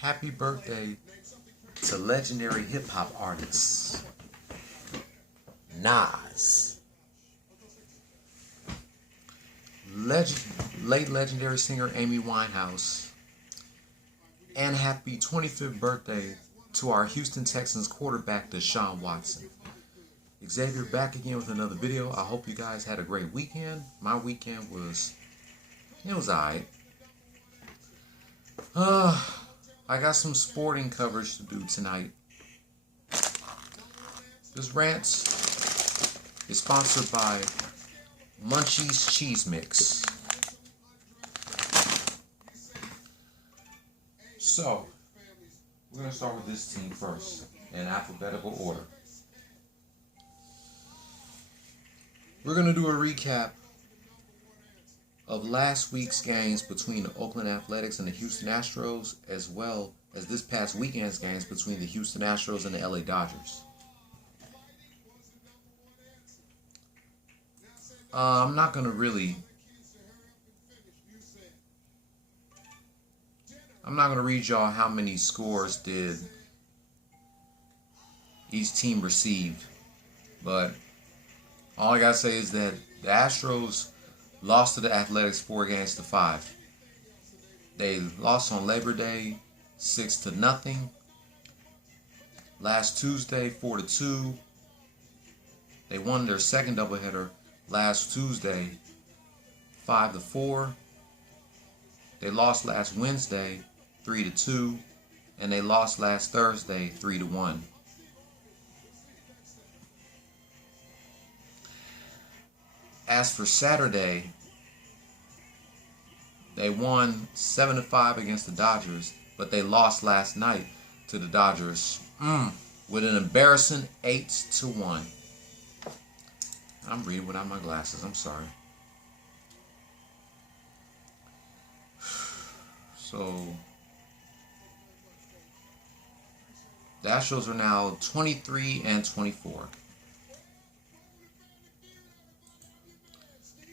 Happy birthday to legendary hip-hop artists Nas, late legendary singer Amy Winehouse, and happy 25th birthday to our Houston Texans quarterback Deshaun Watson. Xavier back again with another video. I hope you guys had a great weekend. My weekend was alright. I got some sporting coverage to do tonight. This rant is sponsored by Munchie's Cheese Mix. So, we're going to start with this team first, in alphabetical order. We're going to do a recap of last week's games between the Oakland Athletics and the Houston Astros, as well as this past weekend's games between the Houston Astros and the LA Dodgers. I'm not going to read y'all how many scores did each team received, but all I got to say is that the Astros lost to the Athletics 4-5. They lost on Labor Day 6-0. Last Tuesday 4-2. They won their second doubleheader last Tuesday 5-4. They lost last Wednesday 3-2, and they lost last Thursday 3-1. As for Saturday, they won 7-5 against the Dodgers, but they lost last night to the Dodgers with an embarrassing 8-1. I'm reading without my glasses. I'm sorry. So, the Astros are now 23-24.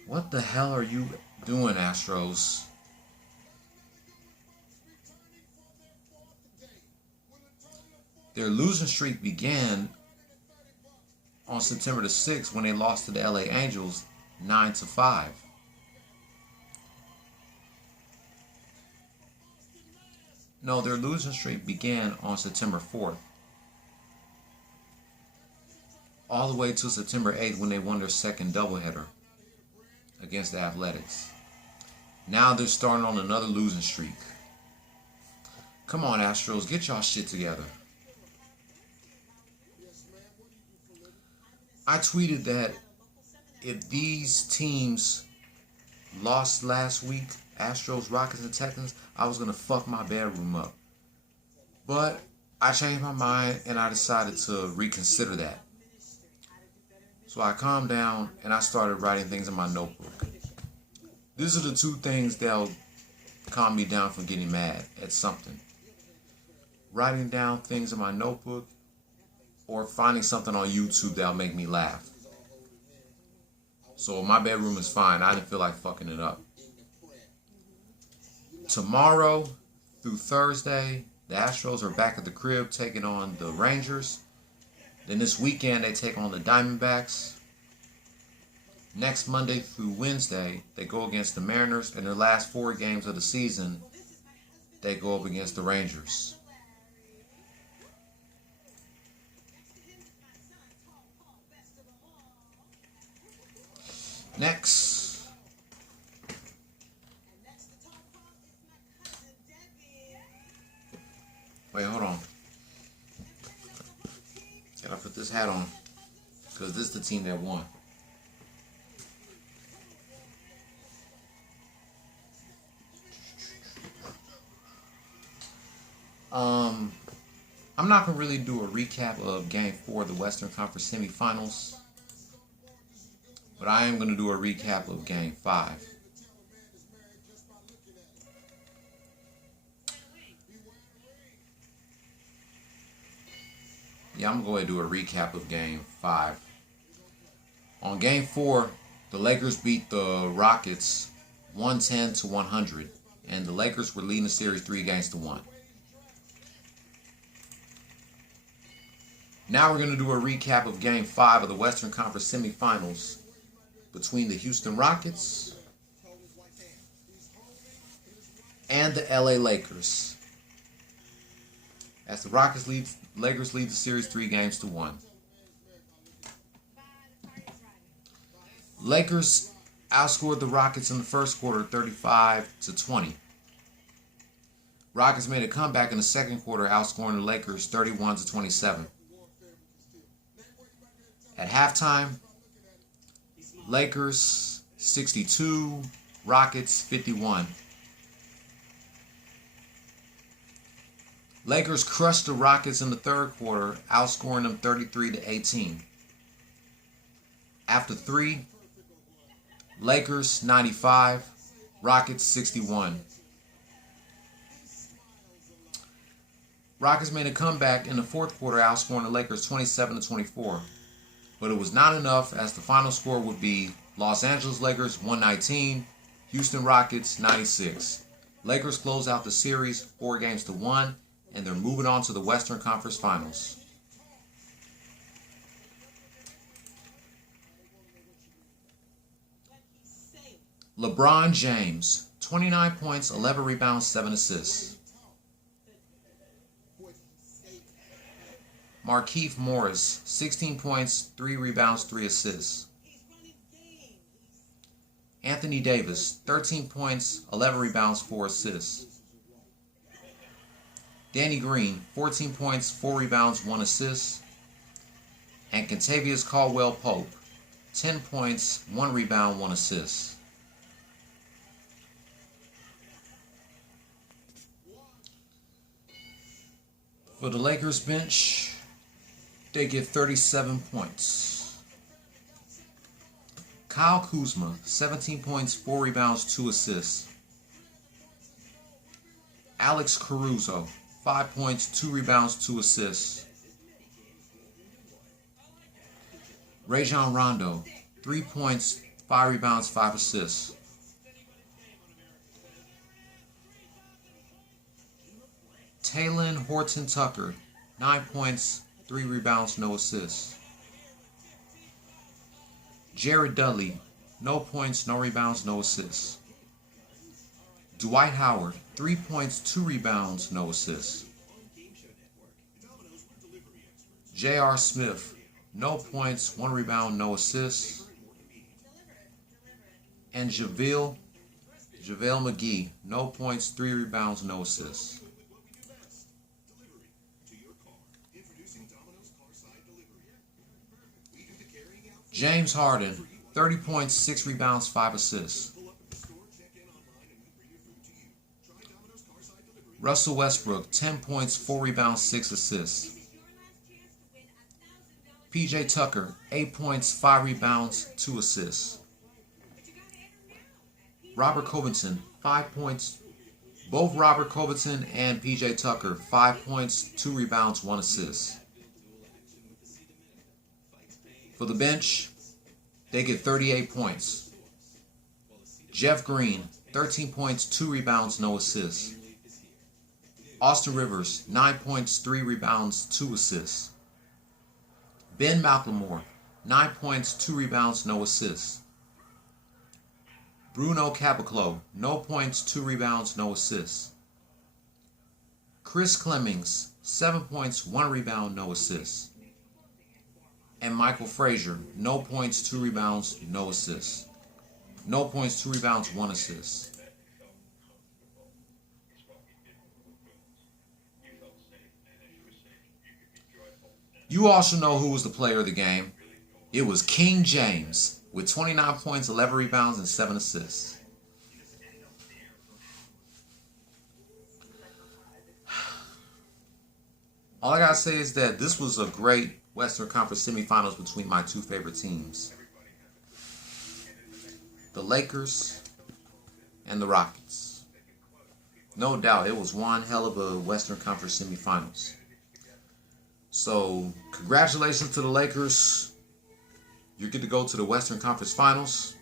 What the hell are you doing, Astros? Their losing streak began on September the 6th when they lost to the LA Angels 9-5. No, their losing streak began on September 4th. All the way to September 8th when they won their second doubleheader against the Athletics. Now they're starting on another losing streak. Come on, Astros, get y'all shit together. I tweeted that if these teams lost last week, Astros, Rockets, and Texans, I was going to fuck my bedroom up. But I changed my mind and I decided to reconsider that. So I calmed down and I started writing things in my notebook. These are the two things that'll calm me down from getting mad at something. Writing down things in my notebook or finding something on YouTube that'll make me laugh. So my bedroom is fine. I didn't feel like fucking it up. Tomorrow through Thursday, the Astros are back at the crib taking on the Rangers. Then this weekend, they take on the Diamondbacks. Next Monday through Wednesday, they go against the Mariners. And their last 4 games of the season, they go up against the Rangers. Next. Wait, hold on. Gotta put this hat on, because this is the team that won. I'm not gonna really do a recap of Game 4 of the Western Conference semifinals, but I am gonna do a recap of Game 5. Yeah, I'm going to do a recap of Game 5. On Game 4, the Lakers beat the Rockets 110-100, and the Lakers were leading the series 3-1. Now we're going to do a recap of Game 5 of the Western Conference semifinals between the Houston Rockets and the LA Lakers. As the Lakers lead the series 3-1. Lakers outscored the Rockets in the first quarter 35-20. Rockets made a comeback in the second quarter, outscoring the Lakers 31-27. At halftime, Lakers 62, Rockets 51. Lakers crushed the Rockets in the third quarter, outscoring them 33-18. After 3, Lakers 95, Rockets 61. Rockets made a comeback in the fourth quarter, outscoring the Lakers 27-24. But it was not enough, as the final score would be Los Angeles Lakers 119, Houston Rockets 96. Lakers close out the series 4-1, and they're moving on to the Western Conference Finals. LeBron James, 29 points, 11 rebounds, 7 assists. Markieff Morris, 16 points, 3 rebounds, 3 assists. Anthony Davis, 13 points, 11 rebounds, 4 assists. Danny Green, 14 points, 4 rebounds, 1 assist. And Kentavious Caldwell-Pope, 10 points, 1 rebound, 1 assist. For the Lakers bench, they get 37 points. Kyle Kuzma, 17 points, 4 rebounds, 2 assists. Alex Caruso, 5 points, 2 rebounds, 2 assists. Rajon Rondo, 3 points, 5 rebounds, 5 assists. Talen Horton-Tucker, 9 points, 3 rebounds, no assists. Jared Dudley, no points, no rebounds, no assists. Dwight Howard, 3 points, 2 rebounds, no assists. J.R. Smith, no points, 1 rebound, no assists. And JaVale McGee, no points, 3 rebounds, no assists. James Harden, 30 points, 6 rebounds, 5 assists. Russell Westbrook, 10 points, 4 rebounds, 6 assists. P.J. Tucker, 8 points, 5 rebounds, 2 assists. Robert Covington, 5 points. Both Robert Covington and P.J. Tucker, 5 points, 2 rebounds, 1 assist. For the bench, they get 38 points. Jeff Green, 13 points, 2 rebounds, no assists. Austin Rivers, 9 points, 3 rebounds, 2 assists. Ben McLemore, 9 points, 2 rebounds, no assists. Bruno Caboclo, no points, 2 rebounds, no assists. Chris Clemmings, 7 points, 1 rebound, no assists. And Michael Frazier, no points, 2 rebounds, no assists. No points, 2 rebounds, 1 assist. You also know who was the player of the game. It was King James with 29 points, 11 rebounds, and 7 assists. All I gotta say is that this was a great Western Conference semifinals between my two favorite teams, the Lakers and the Rockets. No doubt, it was one hell of a Western Conference semifinals. So, congratulations to the Lakers. You get to go to the Western Conference Finals.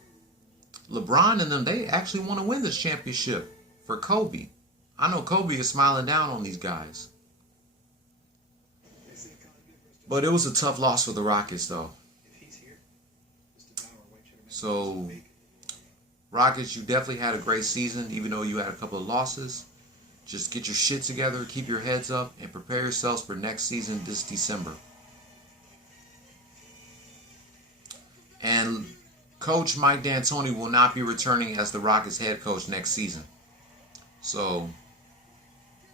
LeBron and them, they actually want to win this championship for Kobe. I know Kobe is smiling down on these guys. But it was a tough loss for the Rockets, though. So, Rockets, you definitely had a great season, even though you had a couple of losses. Just get your shit together, keep your heads up, and prepare yourselves for next season this December. And Coach Mike D'Antoni will not be returning as the Rockets head coach next season. So,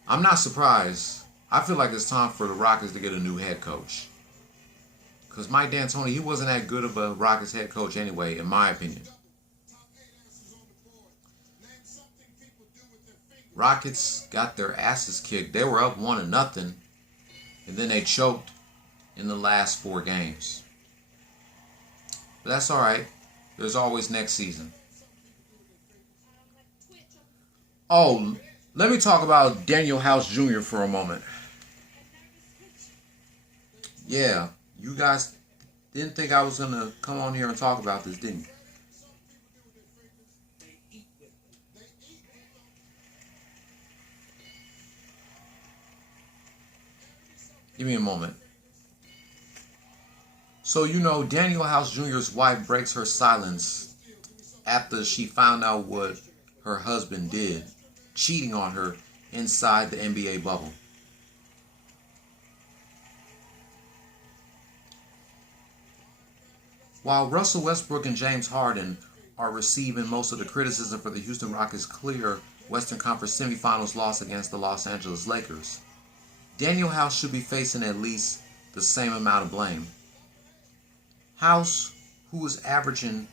I'm not surprised. I feel like it's time for the Rockets to get a new head coach. Because Mike D'Antoni, he wasn't that good of a Rockets head coach anyway, in my opinion. Rockets got their asses kicked. They were up 1-0, and then they choked in the last 4 games. But that's alright. There's always next season. Oh, let me talk about Daniel House Jr. for a moment. Yeah, you guys didn't think I was going to come on here and talk about this, didn't you? Give me a moment. So, Daniel House Jr.'s wife breaks her silence after she found out what her husband did, cheating on her inside the NBA bubble. While Russell Westbrook and James Harden are receiving most of the criticism for the Houston Rockets' clear Western Conference semifinals loss against the Los Angeles Lakers, Daniel House should be facing at least the same amount of blame. House, who is averaging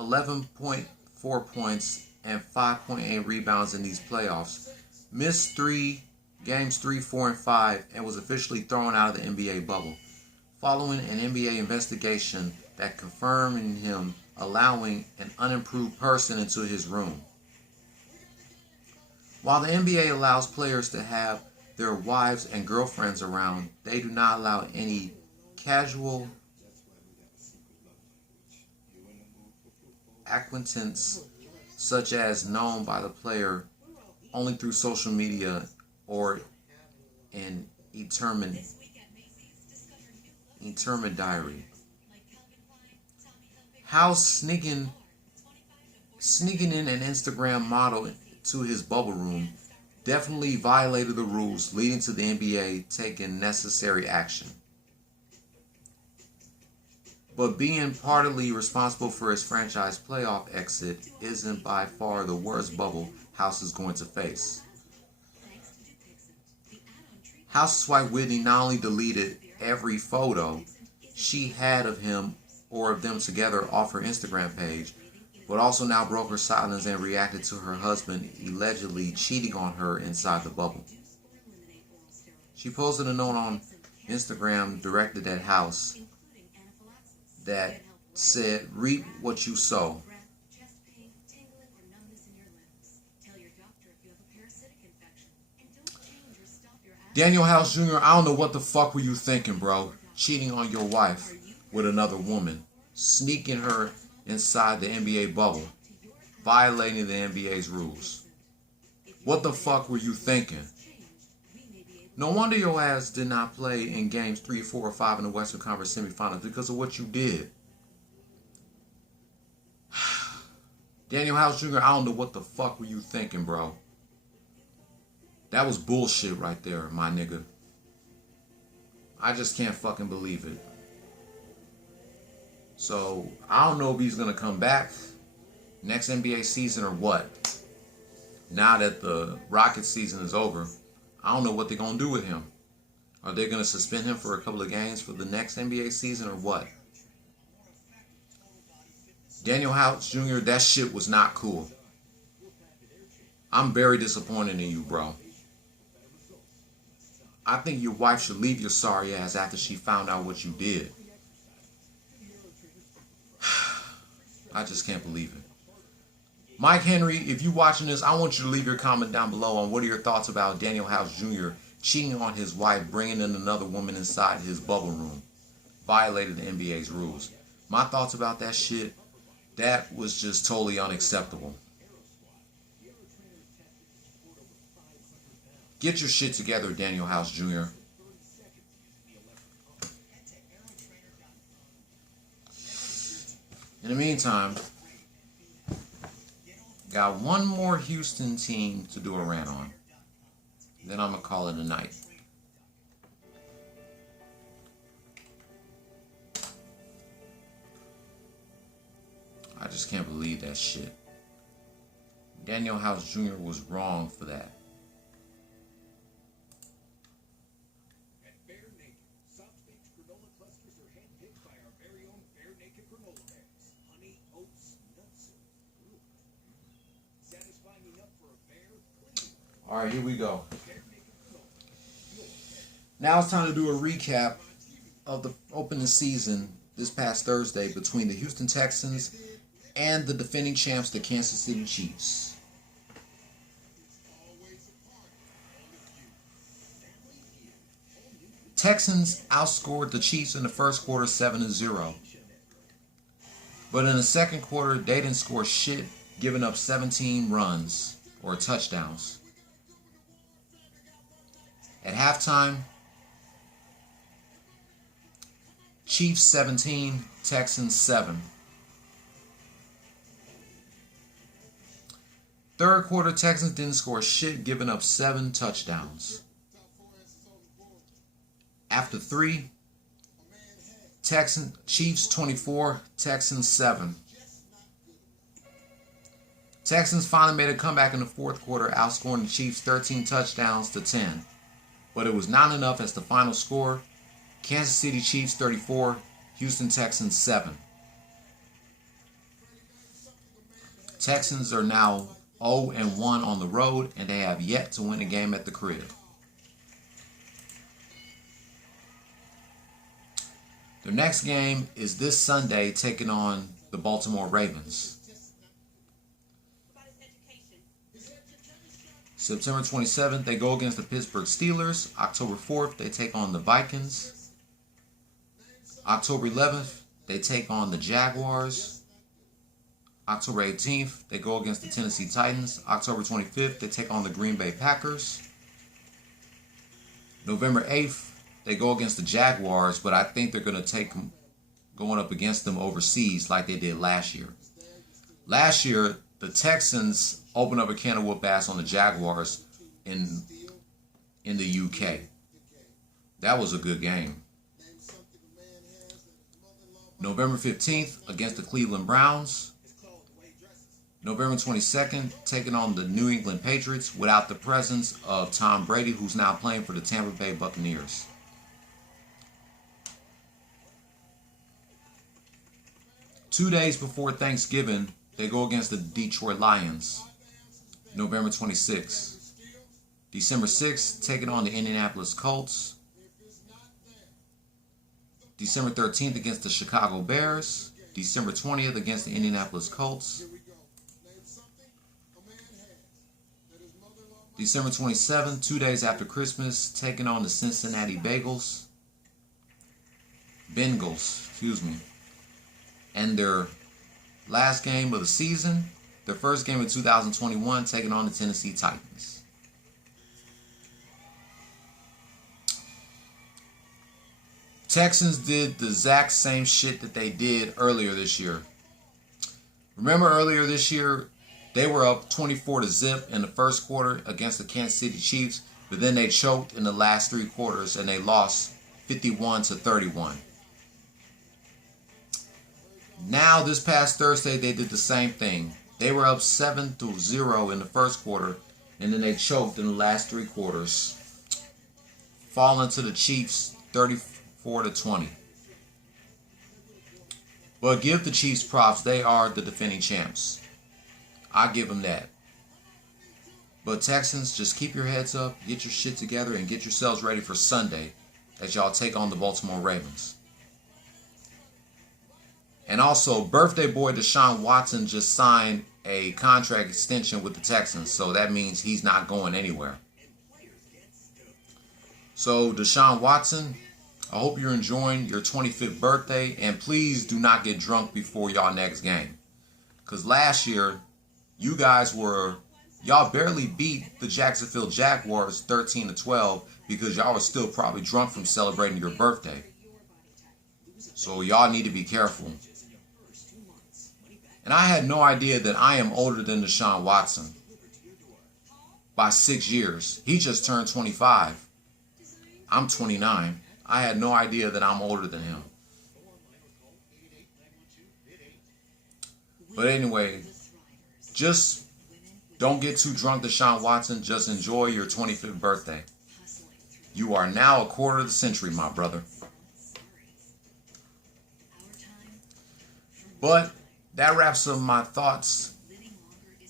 11.4 points and 5.8 rebounds in these playoffs, missed games 3, 4, and 5 and was officially thrown out of the NBA bubble, following an NBA investigation that confirmed him allowing an unimproved person into his room. While the NBA allows players to have their wives and girlfriends around, they do not allow any casual acquaintance such as known by the player only through social media or an interment diary. House sneaking in an Instagram model to his bubble room definitely violated the rules, leading to the NBA taking necessary action. But being partly responsible for his franchise playoff exit isn't by far the worst bubble House is going to face. House's wife Whitney not only deleted every photo she had of him or of them together off her Instagram page, but also now broke her silence and reacted to her husband allegedly cheating on her inside the bubble. She posted a note on Instagram directed at House that said, "Reap what you sow." Daniel House Jr., I don't know what the fuck were you thinking, bro? Cheating on your wife with another woman, sneaking her inside the NBA bubble, violating the NBA's rules. What the fuck were you thinking? No wonder your ass did not play in games 3, 4, or 5 in the Western Conference semifinals because of what you did. Daniel House Jr., I don't know what the fuck were you thinking, bro. That was bullshit right there, my nigga. I just can't fucking believe it. So, I don't know if he's going to come back next NBA season or what. Now that the Rockets season is over, I don't know what they're going to do with him. Are they going to suspend him for a couple of games for the next NBA season or what? Daniel House Jr., that shit was not cool. I'm very disappointed in you, bro. I think your wife should leave your sorry ass after she found out what you did. I just can't believe it. Mike Henry, if you're watching this, I want you to leave your comment down below on what are your thoughts about Daniel House Jr. cheating on his wife, bringing in another woman inside his bubble room, violated the NBA's rules. My thoughts about that shit, that was just totally unacceptable. Get your shit together, Daniel House Jr. the meantime, got one more Houston team to do a rant on. Then I'm going to call it a night. I just can't believe that shit. Daniel House Jr. was wrong for that. All right, here we go. Now it's time to do a recap of the opening season this past Thursday between the Houston Texans and the defending champs, the Kansas City Chiefs. Texans outscored the Chiefs in the first quarter 7-0. But in the second quarter, they didn't score shit, giving up 17 runs or touchdowns. At halftime, Chiefs 17, Texans 7. Third quarter, Texans didn't score shit, giving up 7 touchdowns. After 3, Chiefs 24, Texans 7. Texans finally made a comeback in the fourth quarter, outscoring the Chiefs 13 touchdowns to 10. But it was not enough as the final score, Kansas City Chiefs 34, Houston Texans 7. Texans are now 0-1 on the road, and they have yet to win a game at the crib. Their next game is this Sunday, taking on the Baltimore Ravens. September 27th, they go against the Pittsburgh Steelers. October 4th, they take on the Vikings. October 11th, they take on the Jaguars. October 18th, they go against the Tennessee Titans. October 25th, they take on the Green Bay Packers. November 8th, they go against the Jaguars, but I think they're going to take them going up against them overseas like they did last year. Last year, the Texans opened up a can of whoop ass on the Jaguars in the UK. That was a good game. November 15th, against the Cleveland Browns. November 22nd, taking on the New England Patriots without the presence of Tom Brady, who's now playing for the Tampa Bay Buccaneers. Two days before Thanksgiving, they go against the Detroit Lions, November 26th. December 6th, taking on the Indianapolis Colts. December 13th against the Chicago Bears. December 20th against the Indianapolis Colts. December 27th, 2 days after Christmas, taking on the Cincinnati Bengals. And their last game of the season, their first game of 2021, taking on the Tennessee Titans. Texans did the exact same shit that they did earlier this year. Remember earlier this year, they were up 24-0 in the first quarter against the Kansas City Chiefs, but then they choked in the last 3 quarters and they lost 51-31. Now, this past Thursday, they did the same thing. They were up 7-0 in the first quarter, and then they choked in the last 3 quarters, falling to the Chiefs 34-20. But give the Chiefs props. They are the defending champs. I give them that. But Texans, just keep your heads up, get your shit together, and get yourselves ready for Sunday as y'all take on the Baltimore Ravens. And also, birthday boy Deshaun Watson just signed a contract extension with the Texans, so that means he's not going anywhere. So, Deshaun Watson, I hope you're enjoying your 25th birthday, and please do not get drunk before y'all next game. Because last year, y'all barely beat the Jacksonville Jaguars 13-12 because y'all were still probably drunk from celebrating your birthday. So y'all need to be careful. And I had no idea that I am older than Deshaun Watson by 6 years. He just turned 25. I'm 29. I had no idea that I'm older than him. But anyway, just don't get too drunk, Deshaun Watson. Just enjoy your 25th birthday. You are now a quarter of the century, my brother. But that wraps up my thoughts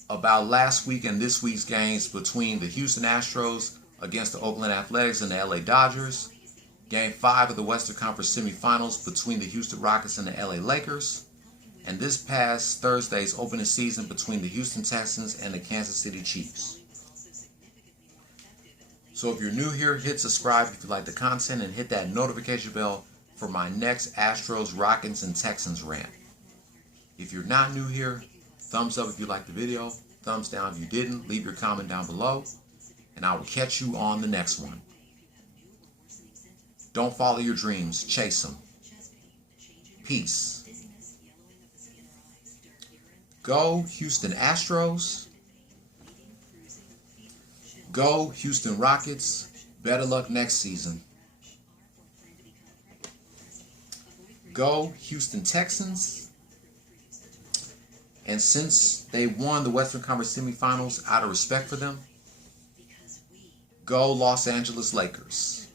about last week and this week's games between the Houston Astros against the Oakland Athletics and the LA Dodgers. Game 5 of the Western Conference semifinals between the Houston Rockets and the LA Lakers. And this past Thursday's opening season between the Houston Texans and the Kansas City Chiefs. So if you're new here, hit subscribe if you like the content and hit that notification bell for my next Astros, Rockets, and Texans rant. If you're not new here, thumbs up if you liked the video, thumbs down if you didn't, leave your comment down below, and I will catch you on the next one. Don't follow your dreams, chase them. Peace. Go Houston Astros. Go Houston Rockets. Better luck next season. Go Houston Texans. And since they won the Western Conference semifinals, out of respect for them, go Los Angeles Lakers.